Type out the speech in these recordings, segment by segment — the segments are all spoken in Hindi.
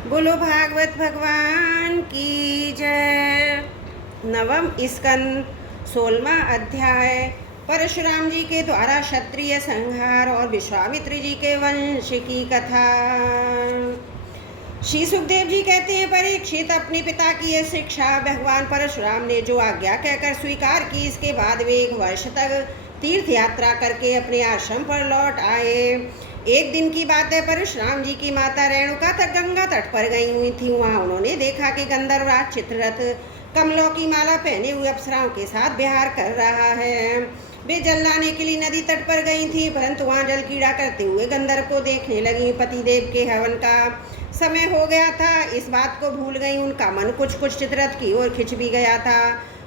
बोलो भागवत भगवान की जय। नवम स्कंद 16वां अध्याय। परशुराम जी के द्वारा क्षत्रिय संहार और विश्वामित्र जी के वंश की कथा। श्री सुखदेव जी कहते हैं, परीक्षित, अपने पिता की यह शिक्षा भगवान परशुराम ने जो आज्ञा कहकर स्वीकार की, इसके बाद वे 1 वर्ष तक तीर्थ यात्रा करके अपने आश्रम पर लौट आए। एक दिन की बात है, परशुराम जी की माता रेणुका तक गंगा तट पर गई हुई थी। वहां उन्होंने देखा कि गंधर्वराज चित्ररथ कमलों की माला पहने हुए अप्सराओं के साथ विहार कर रहा है। वे जल लाने के लिए नदी तट पर गई थी, परंतु वहां जल कीड़ा करते हुए गंधर्व को देखने लगी। पतिदेव के हवन का समय हो गया था, इस बात को भूल गई। उनका मन कुछ चित्ररथ की ओर खिंच भी गया था।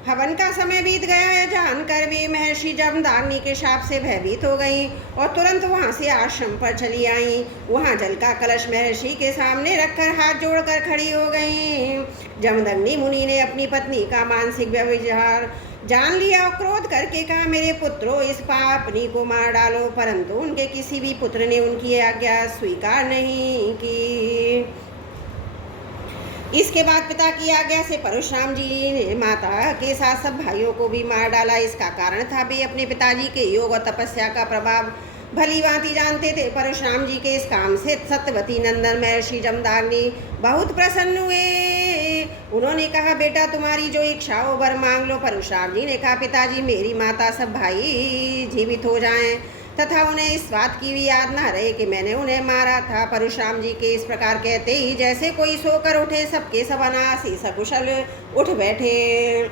हवन का समय बीत गया है जानकर वे महर्षि जमदग्नि के शाप से भयभीत हो गई और तुरंत वहां से आश्रम पर चली आई। वहां जल का कलश महर्षि के सामने रखकर हाथ जोड़कर खड़ी हो गई। जमदग्नि मुनि ने अपनी पत्नी का मानसिक व्यभिचार जान लिया और क्रोध करके कहा, मेरे पुत्रों, इस पापनी को मार डालो। परंतु उनके किसी भी पुत्र ने उनकी आज्ञा स्वीकार नहीं की। इसके बाद पिता की आज्ञा से परशुराम जी ने माता के साथ सब भाइयों को भी मार डाला। इसका कारण था वे अपने पिताजी के योग और तपस्या का प्रभाव भली भांति जानते थे। परशुराम जी के इस काम से सत्यवती नंदन महर्षि जमदग्नि बहुत प्रसन्न हुए। उन्होंने कहा, बेटा, तुम्हारी जो इच्छा हो वर मांग लो। परशुराम जी ने कहा, पिताजी, मेरी माता सब भाई जीवित हो जाएं तथा उन्हें इस बात की भी याद ना रहे कि मैंने उन्हें मारा था। परशुराम जी के इस प्रकार कहते ही जैसे कोई सोकर उठे, सबके सब अनायासी सकुशल उठ बैठे।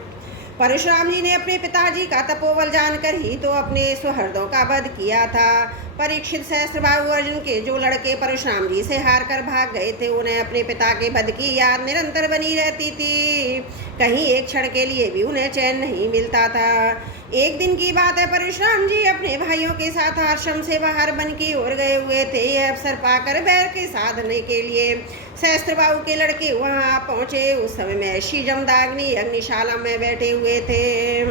परशुराम जी ने अपने पिताजी का तपोबल जानकर ही तो अपने सुहृदों का वध किया था। परीक्षित सहस्त्रबाहु अर्जुन के जो लड़के परशुराम जी से हार कर भाग गए थे, उन्हें अपने पिता के वध की याद निरंतर बनी रहती थी। कहीं एक क्षण के लिए भी उन्हें चैन नहीं मिलता था। एक दिन की बात है, परशुराम जी अपने भाइयों के साथ आश्रम से बाहर वन की ओर गए हुए थे। यह अवसर पाकर बैर के साधने के लिए सहस्त्रबाहु के लड़के वहां पहुंचे। उस समय महर्षि जमदग्नि अग्निशाला में बैठे हुए थे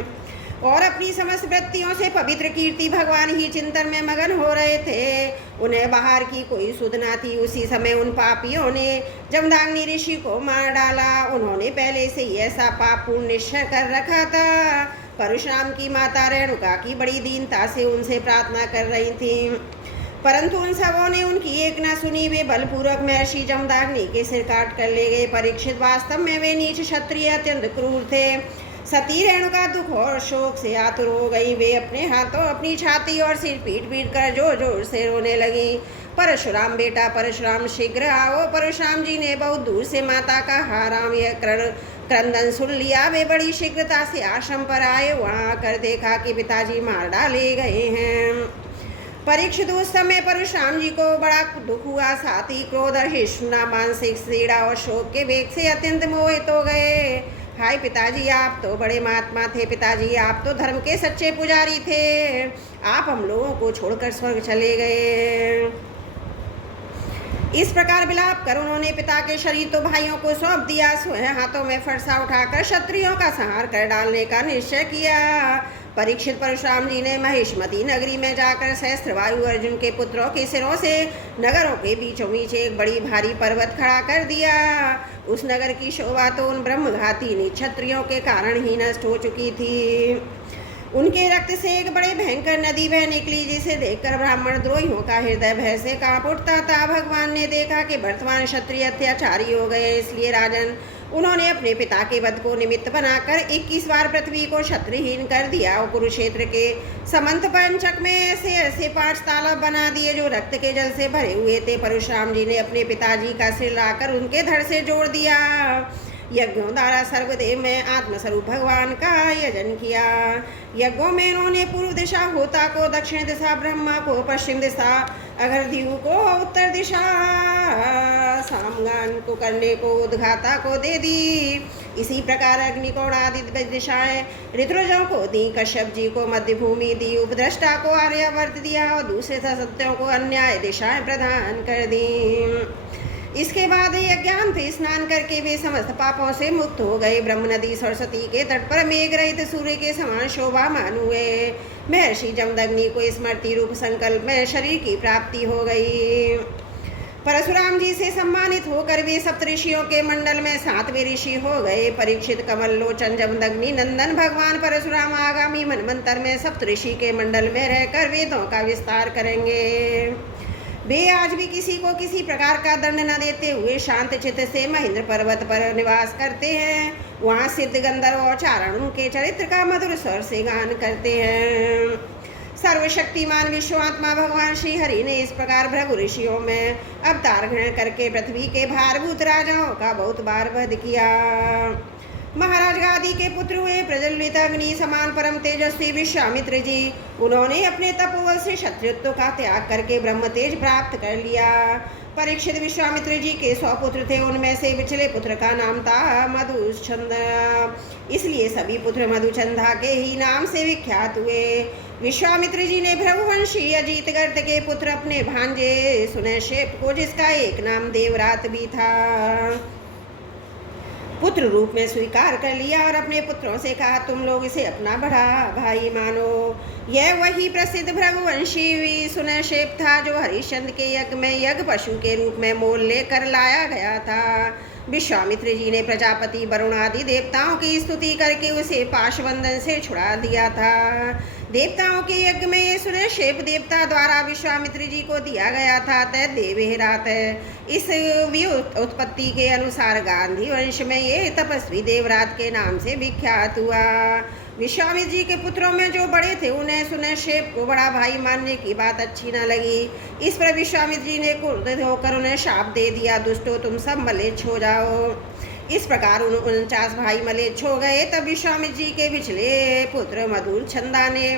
और अपनी समस्त वृत्तियों से पवित्र कीर्ति भगवान ही चिंतन में मगन हो रहे थे। उन्हें बाहर की कोई सुध न थी। उसी समय उन पापियों ने जमदग्नि ऋषि को मार डाला। उन्होंने पहले से ही ऐसा पाप पूर्ण निश्चय कर रखा था। परशुराम की माता रेणुका की बड़ी दीनता से उनसे प्रार्थना कर रही थी, परंतु उन सबों ने उनकी एक न सुनी। वे बलपूर्वक महर्षि जमदग्नि के सिर काट कर ले गए। परीक्षित, वास्तव में वे नीच क्षत्रिय अत्यंत क्रूर थे। सती रेणुका दुख और शोक से आतुर हो गई। वे अपने हाथों अपनी छाती और सिर पीट पीट कर जोर जोर से रोने लगी। परशुराम, बेटा परशुराम, शीघ्र आओ। परशुराम जी ने बहुत दूर से माता का हाराम यह क्रंदन सुन लिया। वे बड़ी शीघ्रता से आश्रम पर आए। वहां आकर देखा कि पिताजी मार डाले गए हैं। परीक्षित, उस समय परशुराम जी को बड़ा दुख हुआ। साथ ही क्रोध और हिंसा, मानसिक पीड़ा और शोक के वेग से अत्यंत मोहित हो गए। हाय पिताजी, आप तो बड़े महात्मा थे। पिताजी, आप तो धर्म के सच्चे पुजारी थे। आप हम लोगों को छोड़कर स्वर्ग चले गए। इस प्रकार विलाप कर उन्होंने पिता के शरीर तो भाइयों को सौंप दिया। स्वयं हाथों में फरसा उठाकर क्षत्रियों का संहार कर डालने का निश्चय किया। परीक्षित, परशुराम जी ने महिष्मती नगरी में जाकर सहस्त्रबाहु अर्जुन के पुत्रों के सिरों से नगरों के बीचों बीच एक बड़ी भारी पर्वत खड़ा कर दिया। उस नगर की शोभा तो उन ब्रह्मघाती क्षत्रियों के कारण ही नष्ट हो चुकी थी। उनके रक्त से एक बड़े भयंकर नदी बह निकली, जिसे देखकर ब्राह्मण द्रोहियों का हृदय भय से कांप उठता था। भगवान ने देखा कि वर्तमान क्षत्रिय अत्याचारी हो गए, इसलिए राजन उन्होंने अपने पिता के वध को निमित्त बनाकर 21 बार पृथ्वी को क्षत्रियहीन कर दिया और कुरुक्षेत्र के समंत पंचक में ऐसे ऐसे 5 तालाब बना दिए जो रक्त के जल से भरे हुए थे। परशुराम जी ने अपने पिताजी का सिर लाकर उनके धड़ से जोड़ दिया। यज्ञों द्वारा सर्वदेव में आत्मस्वरूप भगवान का यजन किया। यज्ञों में इन्होंने पूर्व दिशा होता को, दक्षिण दिशा ब्रह्मा को, पश्चिम दिशा अघरदीव को, उत्तर दिशा सामगान को, करने को उद्घाता को दे दी। इसी प्रकार अग्निकोण आदि दिशाएं ऋतुजों को दी। कश्यप जी को मध्य भूमि दी। उपद्रष्टा को आर्यावर्त दिया और दूसरे सत्यों को अन्याय दिशाएं प्रदान कर दी। इसके बाद यज्ञांत स्नान करके वे समस्त पापों से मुक्त हो गए। ब्रह्म नदी सरस्वती के तट पर मेघ रहित सूर्य के समान शोभामान हुए। महर्षि जमदग्नि को स्मृति रूप संकल्प में शरीर की प्राप्ति हो गई। परशुराम जी से सम्मानित होकर वे सप्तऋषियों के मंडल में 7वें ऋषि हो गए। परीक्षित कमल लोचन जमदग्नि नंदन भगवान परशुराम आगामी मनवंतर में सप्तऋषि के मंडल में रहकर वेदों का विस्तार करेंगे। वे आज भी किसी को किसी प्रकार का दंड न देते हुए शांत चित्त से महेंद्र पर्वत पर निवास करते हैं। वहाँ सिद्ध गंधर्व और चारणों के चरित्र का मधुर स्वर से गान करते हैं। सर्वशक्तिमान विश्वात्मा भगवान श्री हरि ने इस प्रकार भृगु ऋषियों में अवतार ग्रहण करके पृथ्वी के भारभूत राजाओं का बहुत बार वध किया। महाराज गादी के पुत्र हुए प्रज्वलित अग्नि समान परम तेजस्वी विश्वामित्र जी, उन्होंने अपने तपोबल से शत्रुत्व का त्याग करके ब्रह्म तेज प्राप्त कर लिया। परीक्षित विश्वामित्र जी के 100 पुत्र थे, उनमें से पिछले पुत्र का नाम था मधुचंद, इसलिए सभी पुत्र मधुचंदा के ही नाम से विख्यात हुए। विश्वामित्र जी ने भृगुवंशी अजीत गर्द के पुत्र अपने भांजे सुनैशेप को, जिसका एक नाम देवरात भी था, पुत्र रूप में स्वीकार कर लिया और अपने पुत्रों से कहा, तुम लोग इसे अपना बड़ा भाई मानो। यह वही प्रसिद्ध भृगुवंशी सुनैशेप था जो हरिश्चंद्र के यज्ञ में यज्ञ पशु के रूप में मोल लेकर लाया गया था। विश्वामित्र जी ने प्रजापति वरुण आदि देवताओं की स्तुति करके उसे पाशबंधन से छुड़ा दिया था। देवताओं के यज्ञ में ये सुनैशेप देवता द्वारा विश्वामित्र जी को दिया गया था। तय देवरात इस उत्पत्ति के अनुसार गांधी वंश में ये तपस्वी देवरात के नाम से विख्यात हुआ। विश्वामित्र जी के पुत्रों में जो बड़े थे उन्हें सुनैशेप को बड़ा भाई मानने की बात अच्छी न लगी। इस पर विश्वामित्र जी ने क्रोधित होकर उन्हें शाप दे दिया, दुष्टो तुम सब मलेच्छ हो जाओ। इस प्रकार 49 भाई मलेच्छ हो गए। तब विश्वामित्र जी के पिछले पुत्र मधुचंदा ने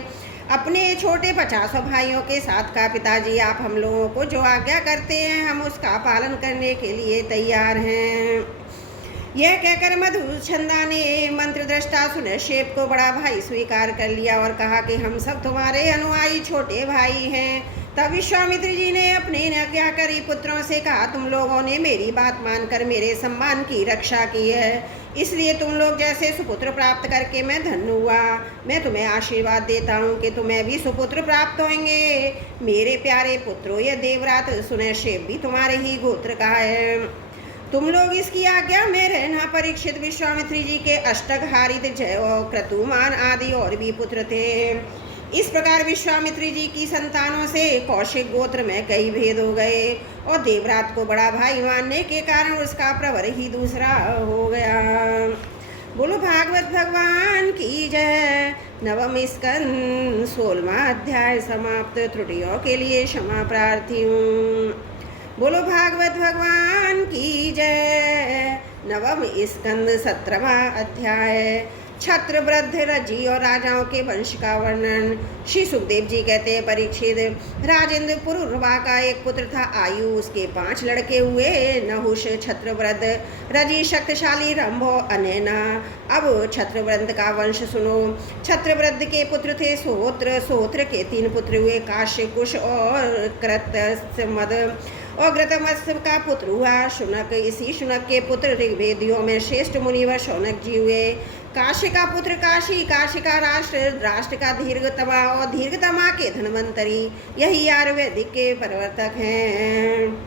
अपने छोटे 50 भाइयों के साथ कहा, पिताजी आप हम लोगों को जो आज्ञा करते हैं हम उसका पालन करने के लिए तैयार हैं। यह कहकर मधुचंदा ने मंत्र दृष्टा सुनैशेप को बड़ा भाई स्वीकार कर लिया और कहा कि हम सब तुम्हारे अनुयायी छोटे भाई हैं। तब विश्वामित्र जी ने अपने आज्ञाकारी पुत्रों से कहा, तुम लोगों ने मेरी बात मानकर मेरे सम्मान की रक्षा की है, इसलिए तुम लोग जैसे सुपुत्र प्राप्त करके मैं धन्य हुआ। मैं तुम्हें आशीर्वाद देता हूँ कि तुम्हें भी सुपुत्र प्राप्त होंगे। मेरे प्यारे पुत्रों, यह देवरात सुनैशेप भी तुम्हारे ही गोत्र का है, तुम लोग इसकी आज्ञा में रहना। परीक्षित विश्वामित्र जी के अष्टक, हारित, जय और क्रतुमान आदि और भी पुत्र थे। इस प्रकार विश्वामित्र जी की संतानों से कौशिक गोत्र में कई भेद हो गए और देवरात को बड़ा भाई मानने के कारण उसका प्रवर ही दूसरा हो गया। बोलो भागवत भगवान की जय। नवम स्कंद 16वां अध्याय समाप्त। त्रुटियों के लिए क्षमा प्रार्थी हूँ। बोलो भागवत भगवान की जय। नवम स्कंद 17वां अध्याय। छत्र वृद्ध रजी और राजाओं के वंश का वर्णन। श्री सुखदेव जी कहते हैं, परीक्षित राजेंद्र पुरुरवा का एक पुत्र था, आयु उसके 5 लड़के हुए, नहुष, छत्रवृद्ध, रजी, शक्तिशाली, रंभो, अनैना। अब छत्रवृद्ध का वंश सुनो। छत्रवृद्ध के पुत्र थे सोत्र, सोत्र के 3 पुत्र हुए, काश्य, कुश और कृतमद। और घृतमत्स्य का पुत्र हुआ शुनक। इसी शुनक के पुत्र ऋग्वेदियों में श्रेष्ठ मुनिवर शौनक जी हुए। काशी का पुत्र काशी, काशी का राष्ट्र, राष्ट्र का दीर्घतमा और दीर्घतमा के धन्वंतरी, यही आयुर्वेदिक के प्रवर्तक हैं।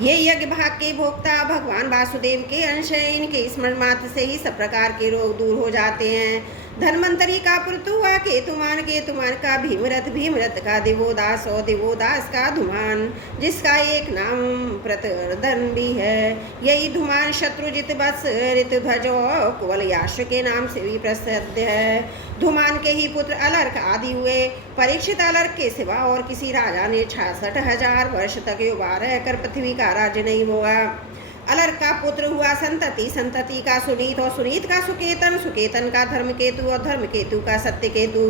ये यज्ञ भाग के भोक्ता भगवान वासुदेव के अंश हैं। इनके स्मरण मात्र से ही सब प्रकार के रोग दूर हो जाते हैं। धन्वंतरी का पुत्र हुआ केतुमान, केतुमान का भीमरथ, भीमरथ का दिवोदास और दिवोदास का धुमान, जिसका एक नाम प्रतर्दन भी है। यही धुमान शत्रुजित, वत्स, ऋतुध्वज और कुवलयाश के नाम से भी प्रसिद्ध है। धुमान के ही पुत्र अलर्क आदि हुए। परीक्षित अलर्क के सिवा और किसी राजा ने 66,000 वर्ष तक युवा रहकर पृथ्वी का राज्य नहीं हुआ। अलर्क का पुत्र हुआ संतति, संतति का सुनीत और सुनीत का सुकेतन, सुकेतन का धर्मकेतु और धर्मकेतु का सत्यकेतु,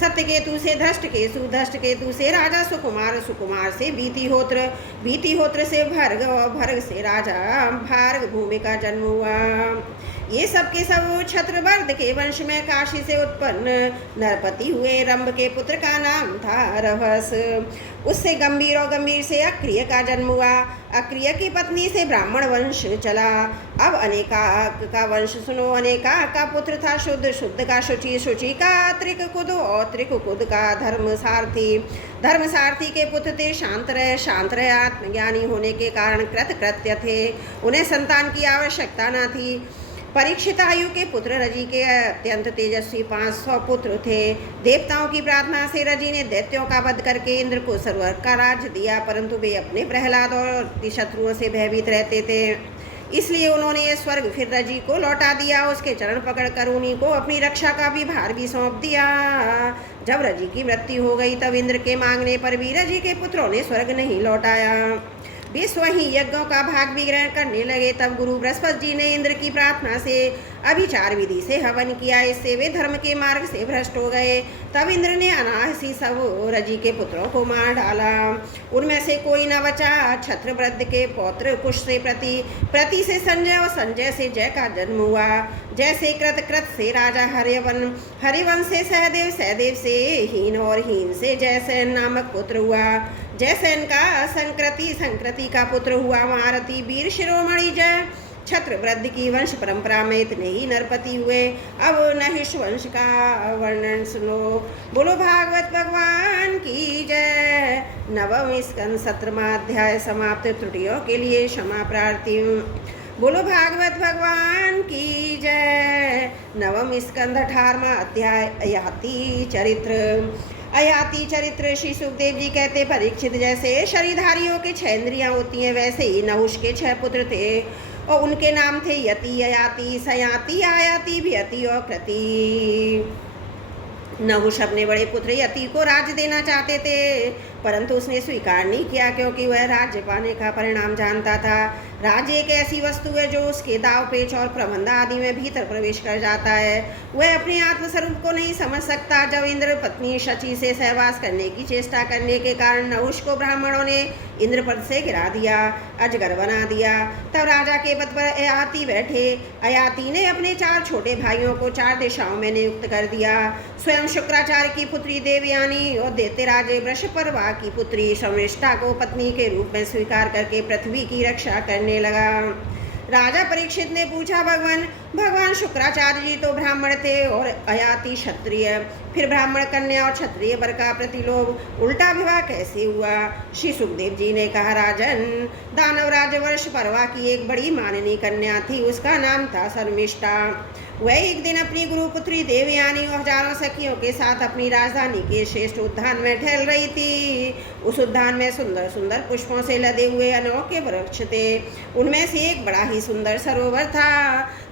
सत्यकेतु से धृष्टकेतु, धृष्टकेतु से राजा सुकुमार, सुकुमार से बीतिहोत्र, बीतिहोत्र से भर्ग और भर्ग से राजा भार्ग भूमि का जन्म हुआ। ये सब के सब छत्रवर्ध के वंश में काशी से उत्पन्न नरपति हुए। रंभ के पुत्र का नाम था रभस। उससे गंभीर और गंभीर से अक्रिय का जन्म हुआ। अक्रिय की पत्नी से ब्राह्मण वंश चला। अब अनेका का वंश सुनो। अनेका का पुत्र था शुद्ध, शुद्ध का शुचि, शुचि का त्रिककुद और त्रिककुद का धर्मसारथी। धर्मसारथी के पुत्र थे शांतरय, शांतरय आत्मज्ञानी होने के कारण कृतकृत्य थे, उन्हें संतान की आवश्यकता न थी। परीक्षित आयु के पुत्र रजि के अत्यंत तेजस्वी 500 पुत्र थे। देवताओं की प्रार्थना से रजि ने दैत्यों का वध करके इंद्र को स्वर्ग का राज्य दिया, परंतु वे अपने प्रहलाद और शत्रुओं से भयभीत रहते थे, इसलिए उन्होंने ये स्वर्ग फिर रजि को लौटा दिया। उसके चरण पकड़कर उन्हीं को अपनी रक्षा का भी भार भी सौंप दिया। जब रजि की मृत्यु हो गई तब इंद्र के मांगने पर भी रजि के पुत्रों ने स्वर्ग नहीं लौटाया। वे स्वहीं यज्ञों का भाग भी ग्रहण करने लगे। तब गुरु बृहस्पति जी ने इंद्र की प्रार्थना से अभिचार विधि से हवन किया, इससे वे धर्म के मार्ग से भ्रष्ट हो गए। तब इंद्र ने अनायासी सब रजि के पुत्रों को मार डाला। उनमें से कोई न बचा। छत्रवृद्ध के पौत्र कुश से प्रति से संजय और संजय से जय का जन्म हुआ। जैसे कृत से राजा हरिवंश से सहदेव, सहदेव से हीन और हीन से जयसेन नामक पुत्र हुआ। जयसेन का संकृति का पुत्र हुआ महारथी वीर शिरोमणि जय। छत्रवृद्ध की वंश परंपरा में इतने ही नरपति हुए। अब नहिष वंश का वर्णन सुनो। बोलो भागवत भगवान की जय। नवम स्कंद 17वां अध्याय समाप्त। त्रुटियों के लिए क्षमा प्रार्थी हूँ। बोलो भागवत भगवान की जय। नवम स्कंद 18वां अध्याय अयाति चरित्र। अयाति चरित्र। श्री सुखदेव जी कहते, परीक्षित जैसे शरीरधारियों के 6 इंद्रियां होती हैं, वैसे ही नहुष के 6 पुत्र थे और उनके नाम थे यति, अयाति, सयाति, आयाति, व्यति और कृति। नहुष अपने बड़े पुत्र यति को राज्य देना चाहते थे, परंतु उसने स्वीकार नहीं किया, क्योंकि वह राज्य पाने का परिणाम जानता था। राज्य एक ऐसी वस्तु है जो उसके दाव पेच और प्रबंध आदि में भीतर प्रवेश कर जाता है। वह अपने आत्मस्वरूप को नहीं समझ सकता। जब इंद्र पत्नी शची से सहवास करने की चेष्टा करने के कारण नहुष को ब्राह्मणों ने इंद्रपद से गिरा दिया, अजगर बना दिया। तब राजा के पद पर अयाति बैठे। अयाति ने अपने 4 छोटे भाइयों को 4 दिशाओं में नियुक्त कर दिया। स्वयं शुक्राचार्य की पुत्री देवयानी और दैत्यराज वृषपर्वा की पुत्री शर्मिष्ठा को पत्नी के रूप में स्वीकार करके पृथ्वी की रक्षा करने लगा। राजा परीक्षित ने पूछा, भगवान शुक्राचार्य जी तो ब्राह्मण थे और अयाति क्षत्रिय, फिर ब्राह्मण कन्या और क्षत्रिय वर का प्रतिलोभ, उल्टा विवाह कैसे हुआ? श्री सुखदेव जी ने कहा, राजन, दानवराज वृषपर्वा की एक बड़ी माननीय कन्या थी, उसका नाम था शर्मिष्ठा। वह एक दिन अपनी गुरुपुत्री देवयानी और हजारों सखियों के साथ अपनी राजधानी के श्रेष्ठ उद्यान में टहल रही थी। उस उद्यान में सुंदर सुंदर पुष्पों से लदे हुए अनोखे वृक्ष थे। उनमें से एक बड़ा ही सुंदर सरोवर था।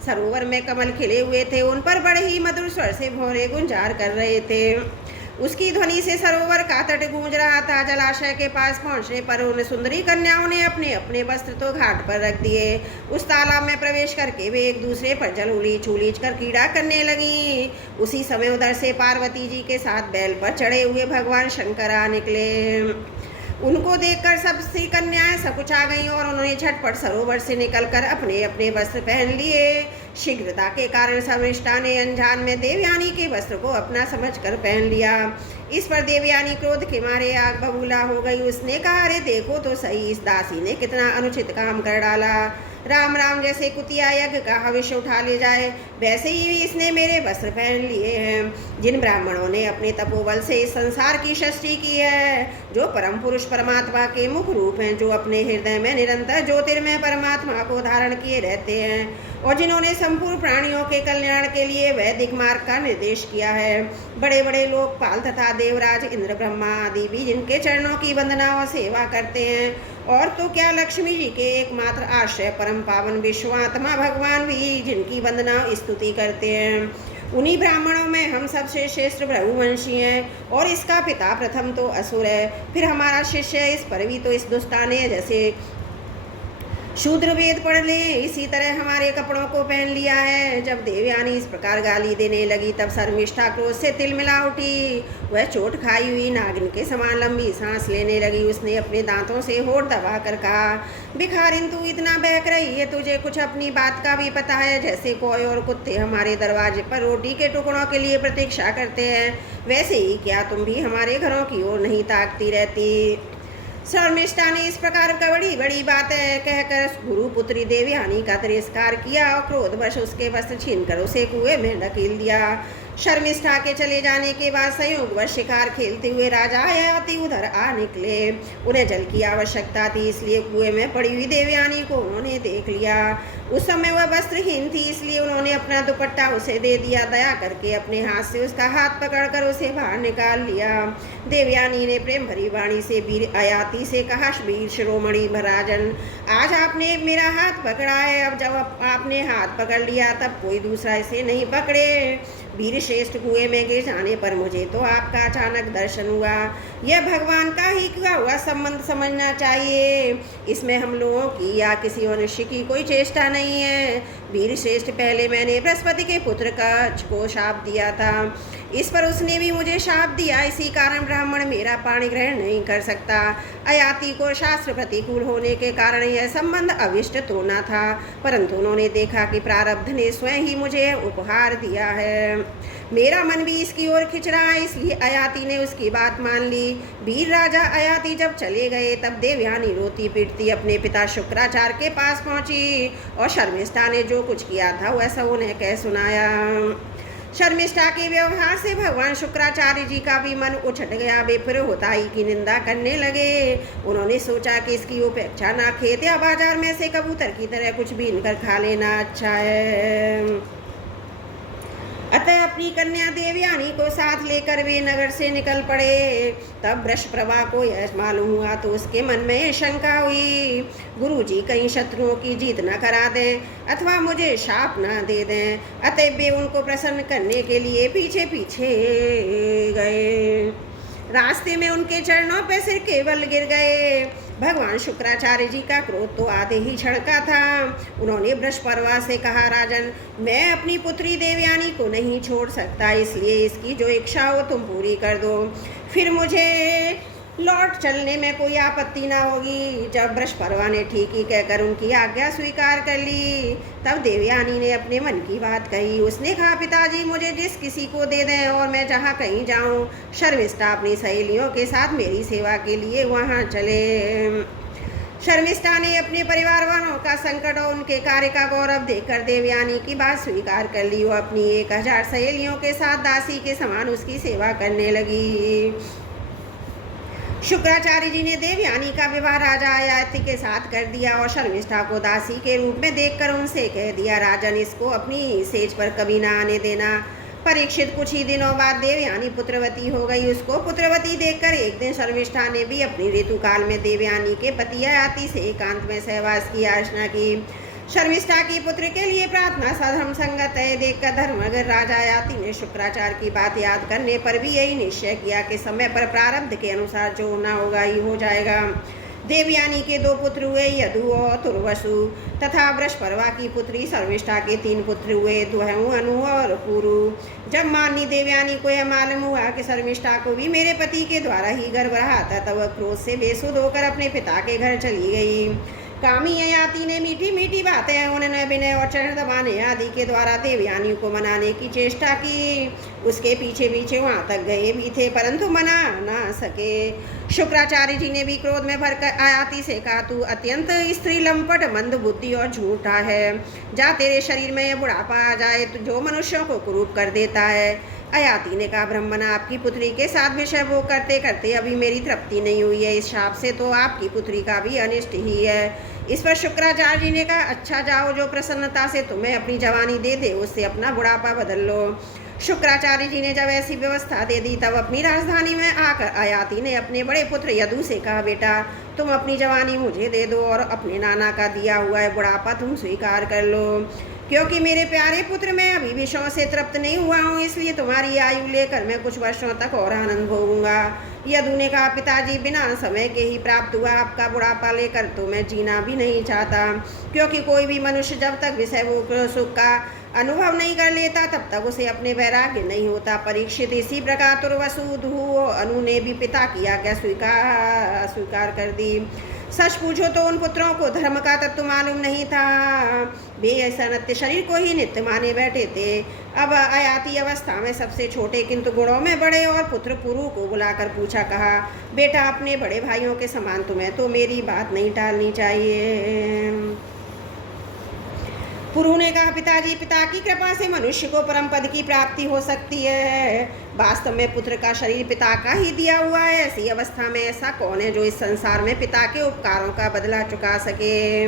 सरोवर में कमल खिले हुए थे, उन पर बड़े ही मधुर स्वर से भौरे गुंजार कर रहे थे। उसकी ध्वनि से सरोवर का तट गूंज रहा था। जलाशय के पास पहुंचने पर उन सुंदरी कन्याओं ने अपने अपने वस्त्र तो घाट पर रख दिए। उस तालाब में प्रवेश करके वे एक दूसरे पर जल उलीच उलीच कर क्रीड़ा करने लगी। उसी समय उधर से पार्वती जी के साथ बैल पर चढ़े हुए भगवान शंकर आ निकले। उनको देखकर सब स्त्री कन्याएं सकुचा गईं और उन्होंने झटपट सरोवर से निकलकर अपने अपने वस्त्र पहन लिए। शीघ्रता के कारण शर्मिष्ठा ने अनजान में देवयानी के वस्त्र को अपना समझकर पहन लिया। इस पर देवयानी क्रोध के मारे आग बबूला हो गई। उसने कहा, अरे देखो तो सही, इस दासी ने कितना अनुचित काम कर डाला। राम राम जैसे कुतिया यज्ञ का हविष्य उठा ले जाए, वैसे ही इसने मेरे वस्त्र पहन लिए हैं। जिन ब्राह्मणों ने अपने तपोबल से इस संसार की सृष्टि की है, जो परम पुरुष परमात्मा के मुख रूप हैं, जो अपने हृदय में निरंतर ज्योतिर्मय परमात्मा को धारण किए रहते हैं, और जिन्होंने संपूर्ण प्राणियों के कल्याण के लिए वैदिक मार्ग का निर्देश किया है, बड़े बड़े लोकपाल तथा देवराज इंद्र ब्रह्मा आदि भी जिनके चरणों की वंदना और सेवा करते हैं, और तो क्या लक्ष्मी जी के एकमात्र आश्रय परम पावन विश्वात्मा भगवान भी जिनकी वंदना स्तुति करते हैं। उन्हीं ब्राह्मणों में हम सबसे श्रेष्ठ भृगुवंशी हैं, और इसका पिता प्रथम तो असुर है, फिर हमारा शिष्य इस पर भी तो इस दुस्ताने जैसे शूद्र वेद पढ़ ले, इसी तरह हमारे कपड़ों को पहन लिया है। जब देवयानी इस प्रकार गाली देने लगी तब शर्मिष्ठा क्रोध से तिलमिला उठी। वह चोट खाई हुई नागिन के समान लंबी सांस लेने लगी। उसने अपने दांतों से होठ दबा कर कहा, भिखारिन तू इतना बहक रही है, तुझे कुछ अपनी बात का भी पता है? जैसे कोई और कुत्ते हमारे दरवाजे पर रोटी के टुकड़ों के लिए प्रतीक्षा करते हैं, वैसे ही क्या तुम भी हमारे घरों की ओर नहीं ताकती रहती? शर्मिष्ठा ने इस प्रकार का बड़ी बड़ी बातें कहकर गुरु पुत्री देवयानी का तिरस्कार किया और क्रोधवश उसके वस्त्र छीनकर उसे कुएं में ढकेल दिया। शर्मिष्ठा के चले जाने के बाद संयोगवश शिकार खेलते हुए राजा आयाति उधर आ निकले। उन्हें जल की आवश्यकता थी, इसलिए कुएं में पड़ी हुई देवयानी को उन्होंने देख लिया। उस समय वह वस्त्रहीन थी, इसलिए उन्होंने अपना दुपट्टा उसे दे दिया। दया करके अपने हाथ से उसका हाथ पकड़कर उसे बाहर निकाल लिया। देवयानी ने प्रेम भरी वाणी से वीर आयाति से कहा, वीर शिरोमणि भराजन, आज आपने मेरा हाथ पकड़ा है, अब जब आपने हाथ पकड़ लिया तब कोई दूसरा इसे नहीं पकड़े। वीर श्रेष्ठ, कुएं में गिर जाने पर मुझे तो आपका अचानक दर्शन हुआ। यह भगवान का ही किया हुआ संबंध समझना चाहिए, इसमें हम लोगों की या किसी मनुष्य की कोई चेष्टा नहीं है। वीर श्रेष्ठ, पहले मैंने बृहस्पति के पुत्र कच्छ को शाप दिया था, इस पर उसने भी मुझे शाप दिया, इसी कारण ब्राह्मण मेरा पाणी ग्रहण नहीं कर सकता। आयाति को शास्त्र प्रतिकूल होने के कारण यह संबंध अविष्ट तो न था, परंतु उन्होंने देखा कि प्रारब्ध ने स्वयं ही मुझे उपहार दिया है। मेरा मन भी इसकी ओर खिंच रहा है, इसलिए आयाति ने उसकी बात मान ली। वीर राजा आयाति जब चले गए तब देवयानी रोती पीटती अपने पिता शुक्राचार्य के पास पहुंची और शर्मिष्ठा ने जो कुछ किया था वह सब उन्हें कह सुनाया। शर्मिष्ठा के व्यवहार से भगवान शुक्राचार्य जी का भी मन उछट गया। वे फिर होताई की निंदा करने लगे। उन्होंने सोचा कि इसकी उपेक्षा ना खेत या बाजार में से कबूतर की तरह कुछ बीन कर खा लेना अच्छा है। अतः अपनी कन्या देवयानी को साथ लेकर वे नगर से निकल पड़े। तब वृषप्रभा को यह मालूम हुआ तो उसके मन में शंका हुई, गुरुजी कहीं शत्रुओं की जीत न करा दें अथवा मुझे शाप न दे दें। अतः वे उनको प्रसन्न करने के लिए पीछे पीछे गए। रास्ते में उनके चरणों पर सिर केवल गिर गए। भगवान शुक्राचार्य जी का क्रोध तो आधे ही छड़का था। उन्होंने वृषपर्वा से कहा, राजन, मैं अपनी पुत्री देवयानी को नहीं छोड़ सकता, इसलिए इसकी जो इच्छा हो तुम पूरी कर दो, फिर मुझे लौट चलने में कोई आपत्ति ना होगी। जब वृषपर्वा ने ठीक ही कहकर उनकी आज्ञा स्वीकार कर ली तब देवयानी ने अपने मन की बात कही। उसने कहा, पिताजी मुझे जिस किसी को दे दें और मैं जहाँ कहीं जाऊँ। शर्मिष्ठा अपनी सहेलियों के साथ मेरी सेवा के लिए वहाँ चले। शर्मिष्ठा ने अपने परिवार वालों का संकट और उनके कार्य का गौरव देखकर देवयानी की बात स्वीकार कर ली। वो अपनी 1000 सहेलियों के साथ दासी के समान उसकी सेवा करने लगी। शुक्राचार्य जी ने देवयानी का विवाह राजा आयाति के साथ कर दिया और शर्मिष्ठा को दासी के रूप में देखकर उनसे कह दिया, राजन, इसको अपनी सेज पर कभी ना आने देना। परीक्षित कुछ ही दिनों बाद देवयानी पुत्रवती हो गई। उसको पुत्रवती देखकर एक दिन शर्मिष्ठा ने भी अपनी ऋतुकाल में देवयानी के पति आयाति से एकांत में सहवास की याचना की। शर्मिष्ठा की पुत्र के लिए प्रार्थना सधर्म संगत है देखकर धर्मगर राजा आयाति ने शुक्राचार्य की बात याद करने पर भी यही निश्चय किया कि समय पर प्रारब्ध के अनुसार जो होना होगा ही हो जाएगा। देवयानी के 2 पुत्र हुए, यदु और तुर्वसु, तथा वृषपर्वा की पुत्री शर्मिष्ठा के 3 पुत्र हुए, दुहु, अनु और पुरु। जब माननी देवयानी को यह मालूम हुआ कि शर्मिष्ठा को भी मेरे पति के द्वारा ही गर्भ रहा था तब वह क्रोध से बेसुध होकर अपने पिता के घर चली गई। कामी आयाति ने मीठी मीठी बातें उन्होंने विनय और चरण दबाने आदि के द्वारा देवयानी को मनाने की चेष्टा की। उसके पीछे पीछे वहाँ तक गए भी थे परंतु मना ना सके। शुक्राचार्य जी ने भी क्रोध में भरकर आयाति से कहा, तू अत्यंत स्त्री लंपट, मंद बुद्धि और झूठा है। जा, तेरे शरीर में यह बुढ़ापा आ जाए तो जो मनुष्यों को कुरूप कर देता है। आयाति ने कहा, ब्रह्मणा, आपकी पुत्री के साथ विषय भोग करते करते अभी मेरी तृप्ति नहीं हुई है, इस शाप से तो आपकी पुत्री का भी अनिष्ट ही है। इस पर शुक्राचार्य जी ने कहा, अच्छा जाओ, जो प्रसन्नता से तुम्हें अपनी जवानी दे दे उससे अपना बुढ़ापा बदल लो। शुक्राचार्य जी ने जब ऐसी व्यवस्था दे दी तब अपनी राजधानी में आकर आयाति ने अपने बड़े पुत्र यदु से कहा, बेटा, तुम अपनी जवानी मुझे दे दो और अपने नाना का दिया हुआ है बुढ़ापा तुम स्वीकार कर लो। क्योंकि मेरे प्यारे पुत्र, मैं अभी विषयों से तृप्त नहीं हुआ हूँ, इसलिए तुम्हारी आयु लेकर मैं कुछ वर्षों तक और आनंद भोगूंगा। यदु ने कहा, पिताजी, बिना समय के ही प्राप्त हुआ आपका बुढ़ापा लेकर तो मैं जीना भी नहीं चाहता, क्योंकि कोई भी मनुष्य जब तक विषय सुख का अनुभव नहीं कर लेता तब तक उसे अपने वैराग्य नहीं होता। परीक्षित, इसी प्रकार तुर्वसुधु अनु ने भी पिता की आज्ञा स्वीकार कर दी। सच पूछो तो उन पुत्रों को धर्म का तत्व मालूम नहीं था। वे ऐसा नित्य शरीर को ही नित्य माने बैठे थे। अब आयाती अवस्था में सबसे छोटे किंतु गुणों में बड़े और पुत्र पुरु को बुलाकर पूछा, कहा, बेटा, अपने बड़े भाइयों के समान तुम्हें तो मेरी बात नहीं टालनी चाहिए। पुरु ने कहा, पिताजी, पिता की कृपा से मनुष्य को परम पद की प्राप्ति हो सकती है। वास्तव में पुत्र का शरीर पिता का ही दिया हुआ है। ऐसी अवस्था में ऐसा कौन है जो इस संसार में पिता के उपकारों का बदला चुका सके।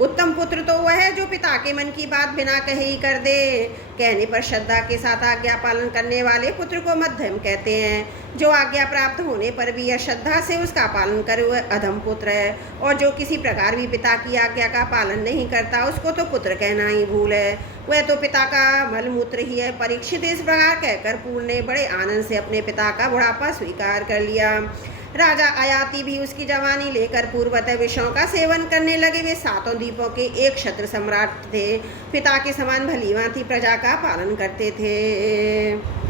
उत्तम पुत्र तो वह है जो पिता के मन की बात बिना कहे ही कर दे। कहने पर श्रद्धा के साथ आज्ञा पालन करने वाले पुत्र को मध्यम कहते हैं। जो आज्ञा प्राप्त होने पर भी अश्रद्धा से उसका पालन करे वह अधम पुत्र है, और जो किसी प्रकार भी पिता की आज्ञा का पालन नहीं करता उसको तो पुत्र कहना ही भूल है। वह तो पिता का मलमूत्र ही है। परीक्षित, इस प्रकार कहकर पूर्ण ने बड़े आनंद से अपने पिता का बुढ़ापा स्वीकार कर लिया। राजा आयाती भी उसकी जवानी लेकर पूर्वतः विषयों का सेवन करने लगे। वे सातों द्वीपों के एक क्षत्र सम्राट थे। पिता के समान भलीभांति प्रजा का पालन करते थे।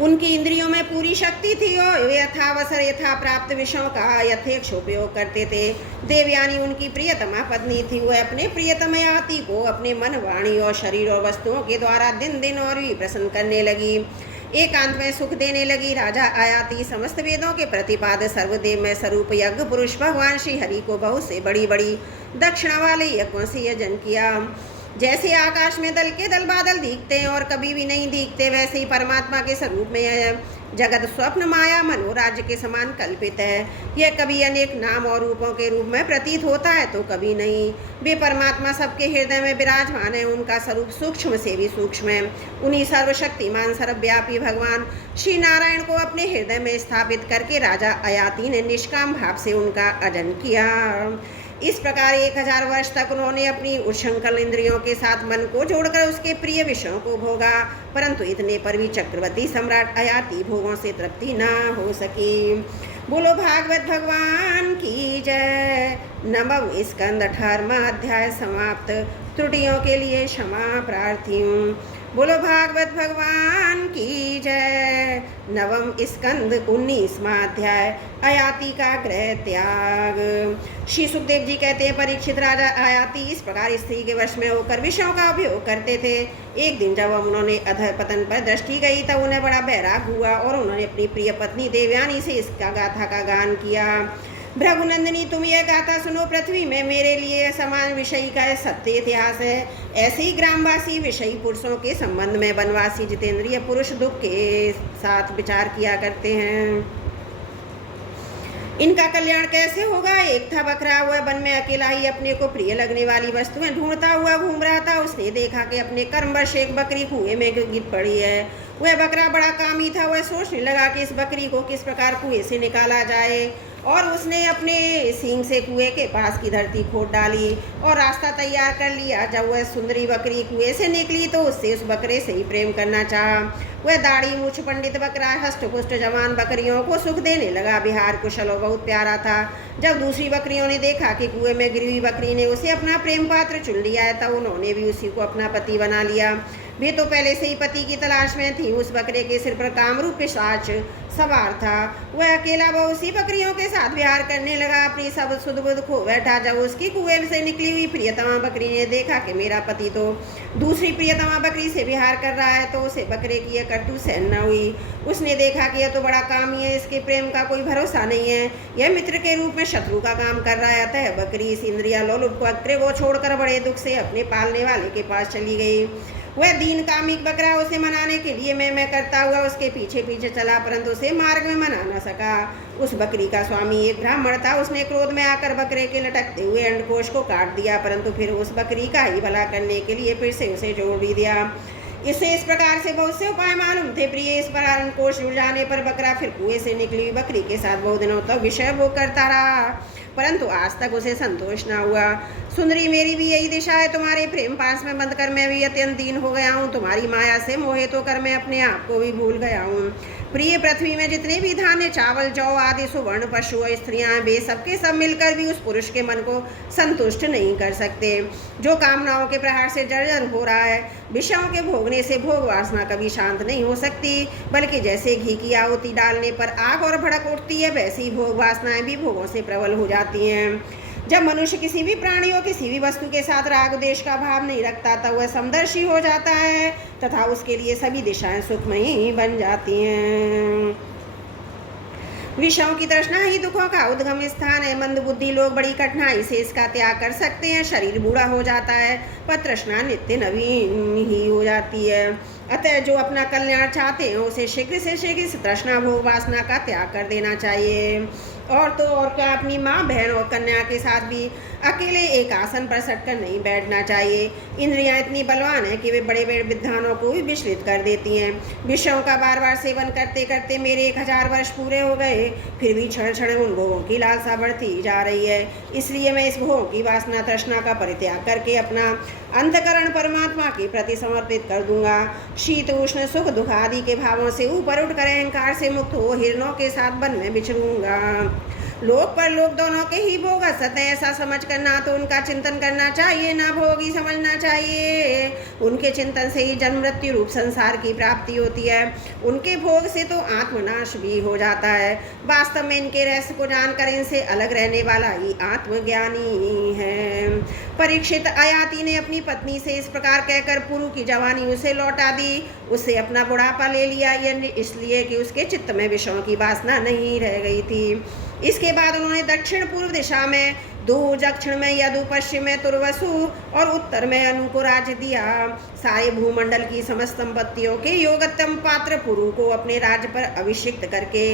उनकी इंद्रियों में पूरी शक्ति थी और वे यथावसर यथा प्राप्त विषयों का यथेक्ष उपयोग करते थे। देवयानी उनकी प्रियतमा पत्नी थी। वह अपने प्रियतम आयाती को अपने मन, वाणी और शरीर और वस्तुओं के द्वारा दिन दिन और भी प्रसन्न करने लगी, एकांत में सुख देने लगी। राजा आयाती समस्त वेदों के प्रतिपाद सर्वदेव में स्वरूप यज्ञ पुरुष भगवान श्री हरि को बहुत से बड़ी बड़ी दक्षिणा वाले यज्ञों से यजन किया। जैसे आकाश में दल के दल बादल दिखते हैं और कभी भी नहीं दिखते, वैसे ही परमात्मा के स्वरूप में जगत स्वप्न माया मनोराज्य के समान कल्पित है। यह कभी अनेक नाम और रूपों के रूप में प्रतीत होता है तो कभी नहीं। वे परमात्मा सबके हृदय में विराजमान है। उनका स्वरूप सूक्ष्म से भी सूक्ष्म है। उन्हीं सर्वशक्तिमान सर्वव्यापी भगवान श्री नारायण को अपने हृदय में स्थापित करके राजा आयाती ने निष्काम भाव से उनका अजन किया। इस प्रकार 1000 वर्ष तक उन्होंने अपनी उच्छृंखल इंद्रियों के साथ मन को जोड़कर उसके प्रिय विषयों को भोगा, परंतु इतने पर भी चक्रवर्ती सम्राट आयाती भोगों से तृप्ति न हो सकी। बोलो भागवत भगवान की जय। नवम स्कंद 18वां अध्याय समाप्त। त्रुटियों के लिए क्षमा प्रार्थी हूँ। बोलो भागवत भगवान की जय। नवम स्कंद 19वां अध्याय आयाती का गृह त्याग। श्री सुखदेव जी कहते हैं, परीक्षित, राजा आयाती इस प्रकार स्त्री के वश में होकर विषयों का उपयोग करते थे। एक दिन जब उन्होंने अधर पतन पर दृष्टि गई तब उन्हें बड़ा बैराग हुआ और उन्होंने अपनी प्रिय पत्नी देवयानी से इसका गाथा का गान किया। भृगुनंदिनी, तुम यह गाथा सुनो। पृथ्वी में मेरे लिए समान विषयी का सत्य इतिहास है। ऐसे ही ग्रामवासी विषयी पुरुषों के संबंध में वनवासी जितेंद्रिय पुरुष दुख के साथ विचार किया करते हैं। इनका कल्याण कैसे होगा। एक था बकरा, वह वन में अकेला ही अपने को प्रिय लगने वाली वस्तुएं ढूंढता हुआ घूम रहा था। उसने देखा कि अपने कर्मवश एक बकरी कुएं में गिर पड़ी है। वह बकरा बड़ा कामी था। वह सोचने लगा कि इस बकरी को किस प्रकार कुएं से निकाला जाए, और उसने अपने सींग से कुएं के पास की धरती खोद डाली और रास्ता तैयार कर लिया। जब वह सुंदरी बकरी कुएं से निकली तो उससे उस बकरे से ही प्रेम करना चाहा। वह दाढ़ी मूछ पंडित बकरा हष्ट पुष्ट जवान बकरियों को सुख देने लगा। बिहार कुशल और बहुत प्यारा था। जब दूसरी बकरियों ने देखा कि कुएं में गिरी हुई बकरी ने उसे अपना प्रेम पात्र चुन लिया है, तब उन्होंने भी उसी को अपना पति बना लिया। वे तो पहले से ही पति की तलाश में थी। उस बकरे के सिर पर कामरूप पिशाच सवार था। वह अकेला बहुत सी बकरियों के साथ विहार करने लगा। अपनी सब सुध बुध खो बैठा। जब उसकी कुएं से निकली हुई प्रियतमा बकरी ने देखा कि मेरा पति तो दूसरी प्रियतमा बकरी से विहार कर रहा है, तो उसे बकरे की यह करतूत सहन न हुई। उसने देखा कि यह तो बड़ा कामी है, इसके प्रेम का कोई भरोसा नहीं है, यह मित्र के रूप में शत्रु का काम कर रहा है। अतः बकरी इस इंद्रिया लोलुप को छोड़कर बड़े दुख से अपने पालने वाले के पास चली गई। वह दीन कामिक बकरा उसे मनाने के लिए मैं करता हुआ उसके पीछे पीछे चला, परंतु उसे मार्ग में मना न सका। उस बकरी का स्वामी एक ब्राह्मण था। उसने क्रोध में आकर बकरे के लटकते हुए अंडकोश को काट दिया, परंतु फिर उस बकरी का ही भला करने के लिए फिर से उसे जोड़ भी दिया। इसे इस प्रकार से बहुत से उपाय मालूम थे। प्रिय, इस पर अंडकोश जुड़ जाने पर बकरा फिर कुएं से निकली हुई बकरी के साथ बहुत दिनों तक विषय भोग करता रहा, परंतु आज तक उसे संतोष न हुआ। सुंदरी मेरी भी यही दिशा है, तुम्हारे प्रेम पास में बंद कर मैं भी अत्यंत दीन हो गया हूँ, तुम्हारी माया से मोहित होकर मैं अपने आप को भी भूल गया हूँ। प्रिय पृथ्वी में जितने भी धान्य चावल जौ आदि सुवर्ण पशु और स्त्रियां वे सबके सब मिलकर भी उस पुरुष के मन को संतुष्ट नहीं कर सकते, जो कामनाओं के प्रहार से जर्जर हो रहा है। विषयों के भोगने से भोग वासना कभी शांत नहीं हो सकती, बल्कि जैसे घी की आहुति डालने पर आग और भड़क उठती है, वैसी ही भोग वासनाएं भी भोगों से प्रबल हो जाती हैं। जब मनुष्य किसी भी प्राणी और किसी भी वस्तु के साथ राग द्वेष का भाव नहीं रखता, तब वह समदर्शी हो जाता है तथा उसके लिए सभी दिशाएं सुखमयी बन जाती हैं। विषयों की तृष्णा ही दुखों का उद्गम स्थान है। मंद बुद्धि लोग बड़ी कठिनाई से इसका त्याग कर सकते हैं। शरीर बूढ़ा हो जाता है पर तृष्णा नित्य नवीन ही हो जाती है। अतः जो अपना कल्याण चाहते हैं उसे शीघ्र से शीघ्र तृष्णा भोग वासना का त्याग कर देना चाहिए। और तो और क्या, अपनी माँ बहन और कन्या के साथ भी अकेले एक आसन पर सटकर नहीं बैठना चाहिए। इंद्रियां इतनी बलवान है कि वे बड़े बड़े विद्वानों को भी विचलित कर देती हैं। विषयों का बार बार सेवन करते करते मेरे 1000 वर्ष पूरे हो गए, फिर भी क्षण क्षण उन भोगों की लालसा बढ़ती जा रही है। इसलिए मैं इस भोग की वासना तृष्णा का परित्याग करके अपना अंतकरण परमात्मा के प्रति समर्पित कर दूंगा। शीत उष्ण सुख दुख आदि के भावों से ऊपर उठकर अहंकार से मुक्त हो हिरणों के साथ वन में विचरूंगा। लोक पर लोक दोनों के ही भोग असत है, ऐसा समझ कर ना तो उनका चिंतन करना चाहिए ना भोगी समझना चाहिए। उनके चिंतन से ही जन्म मृत्यु रूप संसार की प्राप्ति होती है। उनके भोग से तो आत्मनाश भी हो जाता है। वास्तव में इनके रहस्य को जानकर इनसे अलग रहने वाला ही आत्मज्ञानी है। परीक्षित आयाति ने अपनी पत्नी से इस प्रकार कहकर पूर्व की जवानी उसे लौटा दी। उससे अपना बुढ़ापा ले लिया, यह इसलिए कि उसके चित्त में विषयों की वासना नहीं रह गई थी। इसके बाद उन्होंने दक्षिण पूर्व दिशा में दूर, दक्षिण में यदु, पश्चिम में तुर्वसु और उत्तर में अनु को राज्य दिया। सारे भूमंडल की समस्त संपत्तियों के योगतम पात्र पुरु को अपने राज्य पर अभिषिक्त करके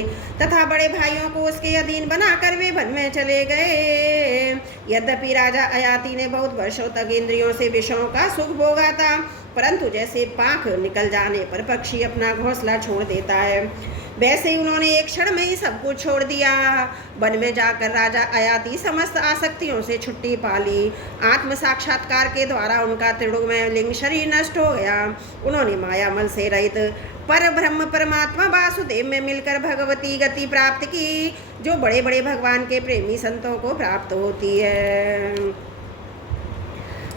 तथा बड़े भाइयों को उसके अधीन बनाकर वे वन में चले गए। यद्यपि राजा अयाति ने बहुत वर्षों तक इंद्रियों से विषयों का सुख भोगा था, परंतु जैसे पाख निकल जाने पर पक्षी अपना घोंसला छोड़ देता है, वैसे ही उन्होंने एक क्षण में ही सब कुछ छोड़ दिया। वन में जाकर राजा अयाति समस्त आसक्तियों से छुट्टी पा ली। आत्म साक्षात्कार के द्वारा उनका त्रिगुणमय लिंग शरीर नष्ट हो गया। उन्होंने माया मल से रहित पर ब्रह्म परमात्मा वासुदेव में मिलकर भगवती गति प्राप्त की, जो बड़े बड़े भगवान के प्रेमी संतों को प्राप्त होती है।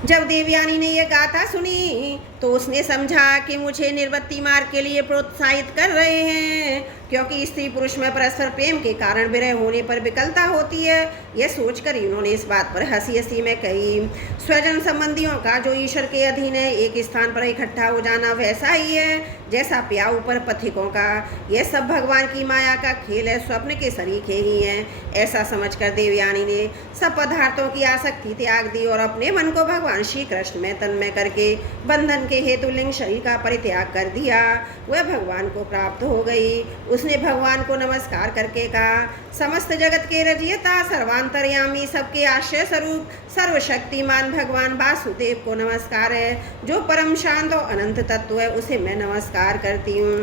जब देवयानी ने यह गाथा सुनी तो उसने समझा कि मुझे निर्वृत्ति मार्ग के लिए प्रोत्साहित कर रहे हैं, क्योंकि स्त्री पुरुष में परस्पर प्रेम के कारण विरह होने पर विकलता होती है। यह सोचकर इन्होंने इस बात पर हंसी हंसी में कही, स्वजन संबंधियों का जो ईश्वर के अधीन है एक स्थान पर इकट्ठा हो जाना वैसा ही है जैसा प्याऊ पर पथिकों का। यह सब भगवान की माया का खेल है, स्वप्न के सरीखे ही हैं। ऐसा समझकर देवयानी ने सब पदार्थों की आसक्ति त्याग दी और अपने मन को भगवान श्री कृष्ण में तन्मय करके बंधन के हेतु लिंग शरीर का परित्याग कर दिया। वह भगवान को प्राप्त हो गई। उसने भगवान को नमस्कार करके कहा, समस्त जगत के रचयिता सर्वांतर्यामी सबके आश्रय स्वरूप सर्वशक्तिमान भगवान वासुदेव को नमस्कार है। जो परम शांत और अनंत तत्व है उसे मैं नमस्कार करती हूँ।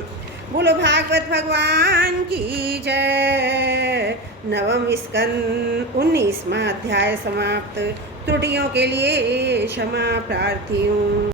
बोलो भागवत भगवान की जय। नवम स्कंद 19वां अध्याय समाप्त। त्रुटियों के लिए क्षमा प्रार्थी हूँ।